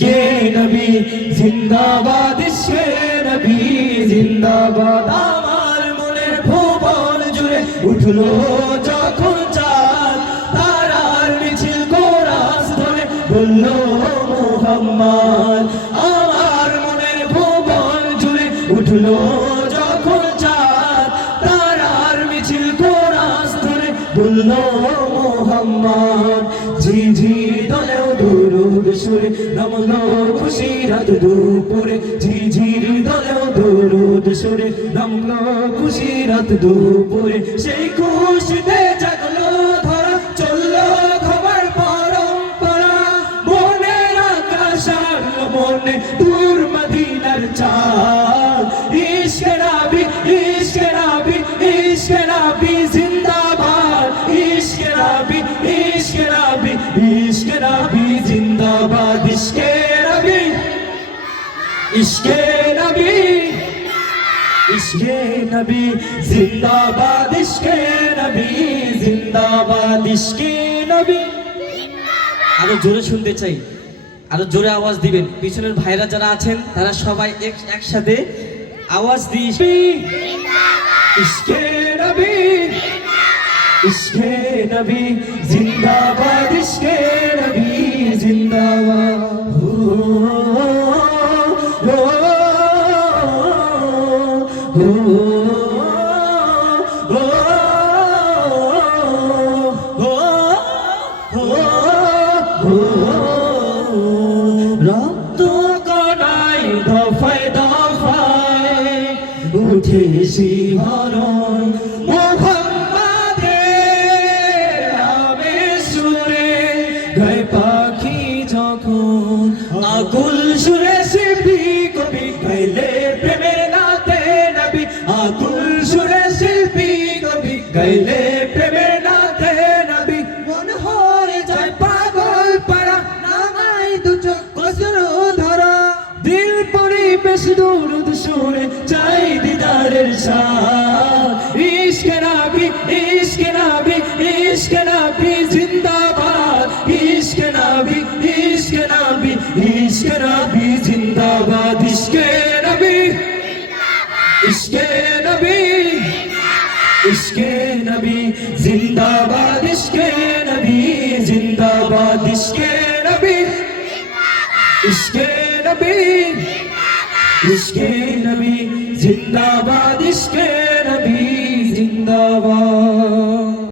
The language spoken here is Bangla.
ইশকে নবী জিন্দাবাদ, ইশকে নবী জিন্দাবাদ। আমার মনের ভুবন জুড়ে উঠলো যখন চাঁদ, তারার মিছিল কোরাস ধরে বলল মুহাম্মদ। আমার মনের ভুবন জুড়ে উঠলো যখন চাঁদ, তারার মিছিল কোরাস ধরে বলল মুহাম্মদ। ঝিঝির দলেও দুরুদ সুরে নামলো খুশির রাত দুপুরে, ঝিঝির দলেও দুরুদ সুরে নামলো খুশির রাত দুপুরে। সেই খুশিতে জাগলো ধরা, চললো খবর পরম্পরা, মনের আকাশ আর মনে দূর মদিনার চাঁদ। ইশকে নবী, ইশকে নবী, ইশকে নবী জিন্দাবাদ, ইশকে নবী, ইশকে নবী, ইশকে নবী জিন্দাবাদ। ইশকে নবী, ইশকে নবী, ইশকে নবী জিন্দাবাদ, ইশকে নবী জিন্দাবাদ, ইশকে নবী। আরো জোরে শুনতে চাই, আরো জোরে আওয়াজ দিবেন। পিছনের ভাইরা যারা আছেন তারা সবাই একসাথে আওয়াজ দিয়ে ইশকে নবী, ইশকে নবী জিন্দাবাদ, ইশকে নবী জিন্দাবাদ। রক্ত কণায় দফায় দফায় উঠে শিহরণ, মুহাম্মাদের নামে সুরে গায় পাখি যখন, আকুল সুরে শিল্পী কবি গাইলে প্রেমের নাতে নবী, আকুল সুরে শিল্পী কবি গাইলে প্রেমের নাতে নবী। মন হয়ে যায় পাগল পারা, নামাই দু চোখ কসরো ধরা, দিল পরিবেশ দুরুদ সুরে চাই দিদারের সাথ। ইশকে নবী, ইশকে নবী, ইশকে নবী জিন্দাবাদ, ইশকে নবী, ইশকে নবী, ইশকে নবী জিন্দাবাদ। ইশকে নবী, ইশকে নবী, ইশকে নবী জিন্দাবাদ, ইশকে নবী জিন্দাবাদ, ইশকে নবী, ইশকে নবী, ইশকে নবী জিন্দাবাদ, ইশকে